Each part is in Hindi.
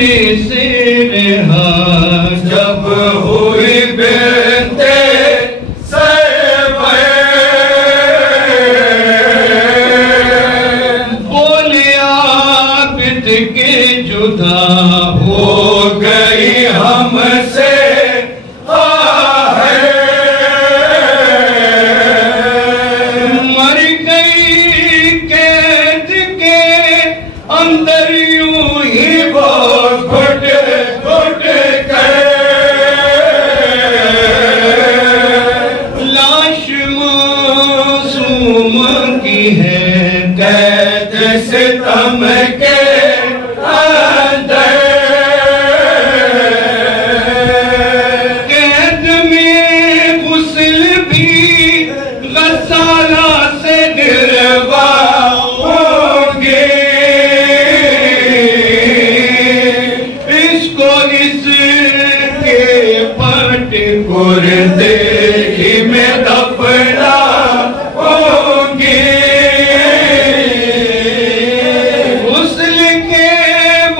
होने से रहा जब हुई बेनते बोले आबिद के जुदा हो गई हमसे मर गई कैद के अंदर यूं ही वो घुट घुट कर लाश मासूम की है कैद सितम के गुर्दे में दफना होंगे गुस्ल के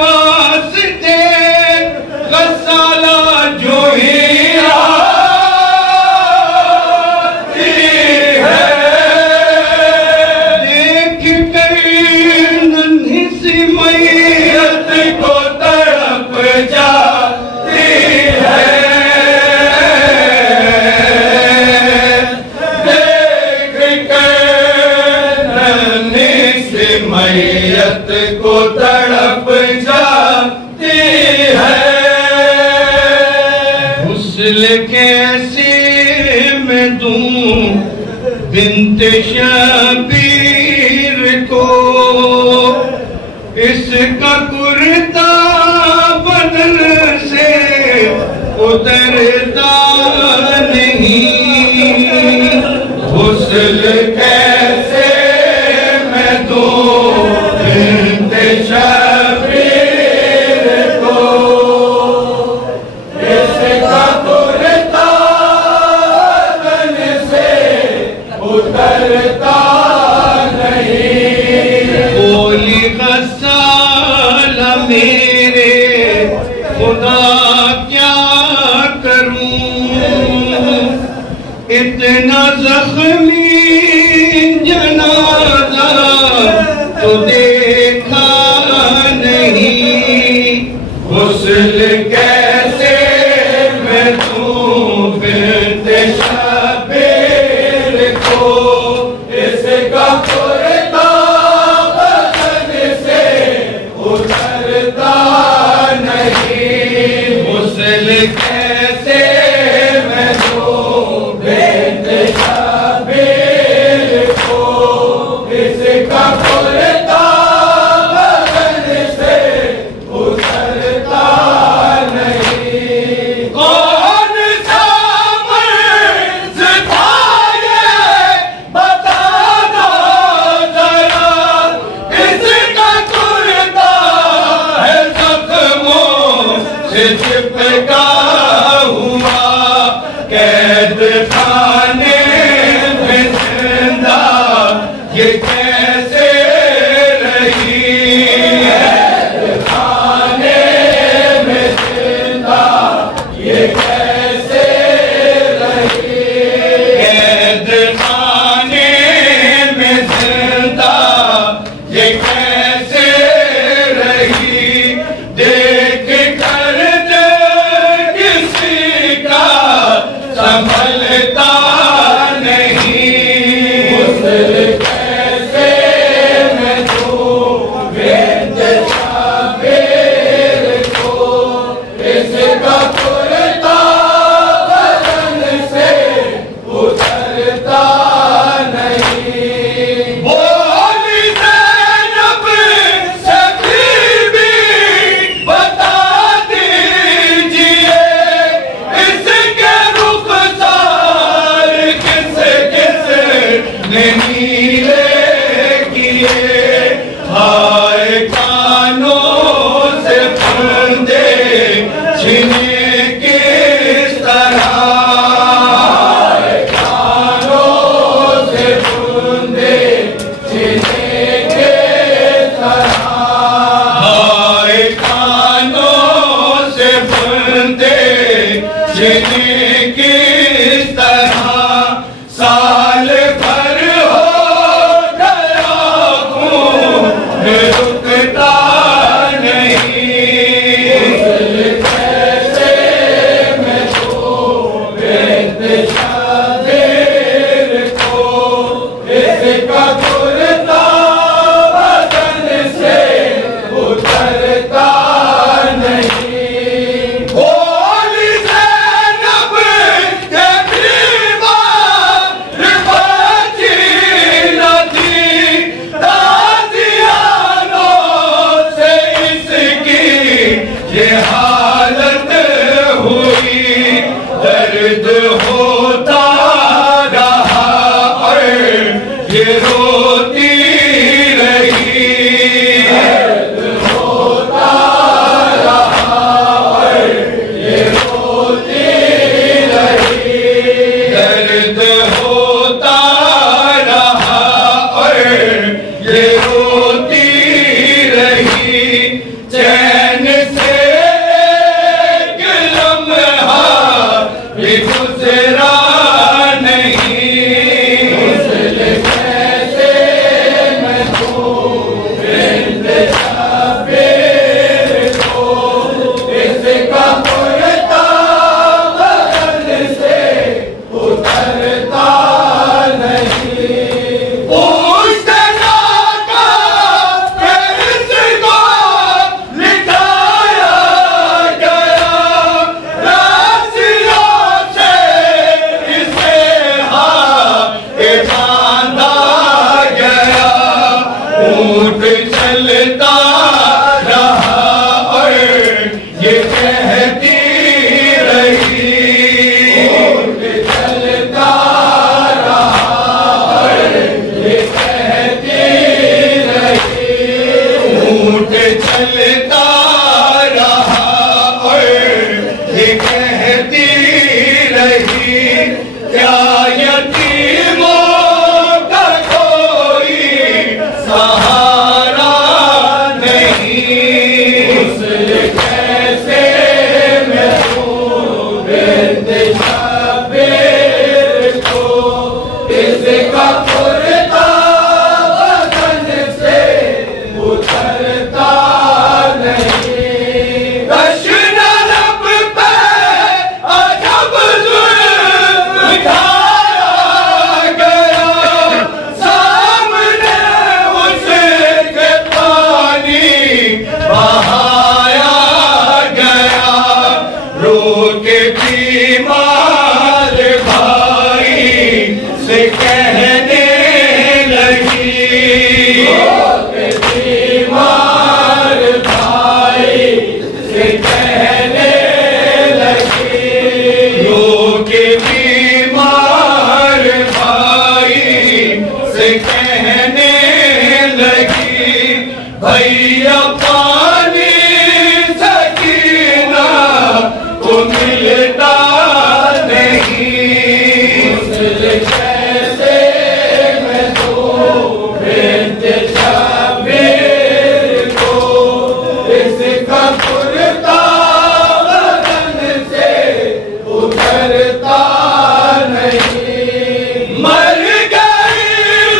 वास्ते गसाला जो ही आती है देख कर नन्ही सी मैयत को तड़प जाती है मैयत को तड़प जाती है गुस्ल कैसे मैं दूं बिन्त शबीर को इसका कुर्ता बदन से उतरता नहीं गुस्ल कैसे मैं दूं बिन्त शबीर को इसका कुर्ता बदन से उतरता नहीं बोली गसाला मेरे खुदा क्या करूं इतना जख्मी जनाजा तो देखा नहीं गुस्ल कैसे मैं दूं बिन्त शबीर को इसका कुर्ता बदन से उतरता नहीं गुस्ल कैसे मैं दूं बिन्त शबीर को इसका कुर्ता बदन से उतरता नहीं कौन सा मर्ज़ था ये बता दो जरा इसका कुर्ता है ज़ख्मों से चिपका हुआ कैद खाने में जिंदा ये कैसे रही कैद खाने में जिंदा ये कैसे रही कैद खाने में जिंदा ये कैसे रही देख कर किसी का संभलता नहीं गुस्ल कैसे मैं दूं बिन्त शबीर को इसका कुर्ता बदन से उतरता नहीं बोली ज़ैनब से भी बता दीजिए इसके रुख़सार किस किस ने नीले किए हाय कानों से फंदे छिने किस तरह हाय कानों से फंदे छिने किस तरह हाय कानों ये हालत हुई, दर्द होता रहा और ये रोती रही, दर्द होता रहा और ये रोती रही, दर्द होता रहा और ये रोती रही, चैन से एक लम्हा भी गुजरा नहीं, कैसे मैं इसका उड़ता बदन से उतरता नहीं, पूछना का इसको लिटाया गया, राशियों से इसे हाथे बांधा गया, ऊंट चलता रहा और ये कहती रही, ऊंट चलता रहा और ये कहती रही, ऊंट चलता रहा और ये कहती रही, क्या यतीमों का कोई सहारा नहीं, कैसे मैं दूं शबीर को, इसका उड़ता बदन से उतरता नहीं, कश्न लब पे अजब जुल्म ढाया गया, सामने उसके पानी बहाया गया, रो के बीमार भाई से कहने लगी, रो के बीमार भाई से कहने लगी, रो के बीमार भाई से कहने लगी, भैया पानी सकीना को मिलता नहीं, कैसे मैं दूं शबीर को, इसका उड़ता बदन से उतरता नहीं, मर गई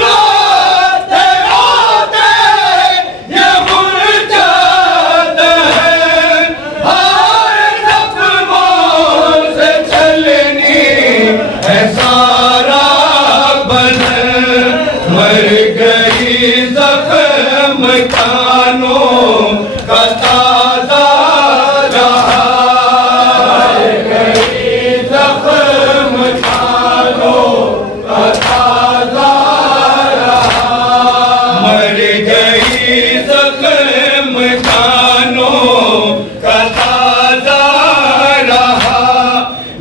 रोते रोते ये मुरझाता है, हाय जख्मों से चलनी है सारा बदन, मर गई जख्म कानों का ताजा रहा, मर गई जख्म कानों का ताजा रहा, मर गई जख्म कानों का ताजा रहा,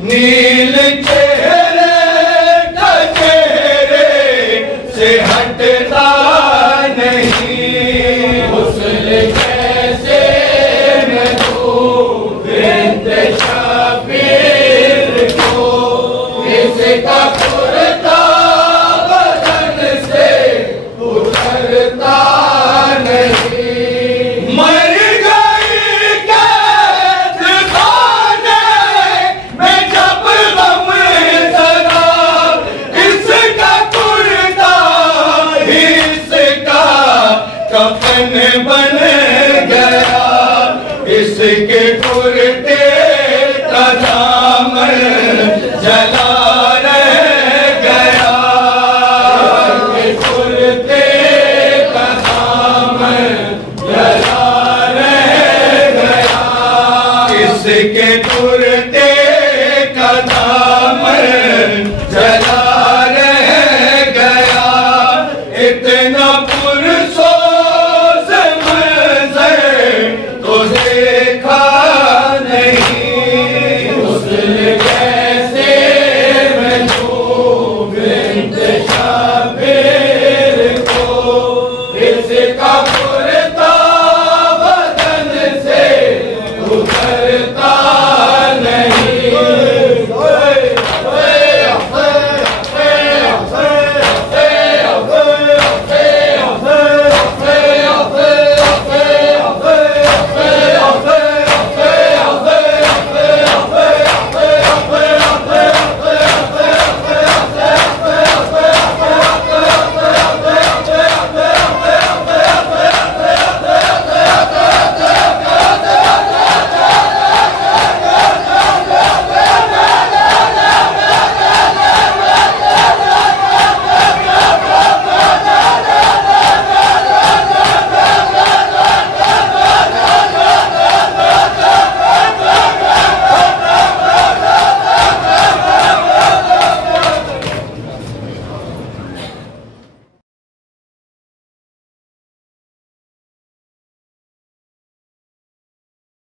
नील चेहरे का चेहरे से हटता नहीं, कैसे मैं दूं शबीर को, इसका उड़ता बदन से उतरता नहीं, मर गई कैद खाने में जब गम सदा, इसका कुर्ता इसका कफन बन गया, इसके कुर्ते का दामन जला रह गया, इसके कुर्ते का दामन जला रह गया, इसके कुर्ते का दामन जला रह गया, इतना पुरसोस मंजर तो देखा करता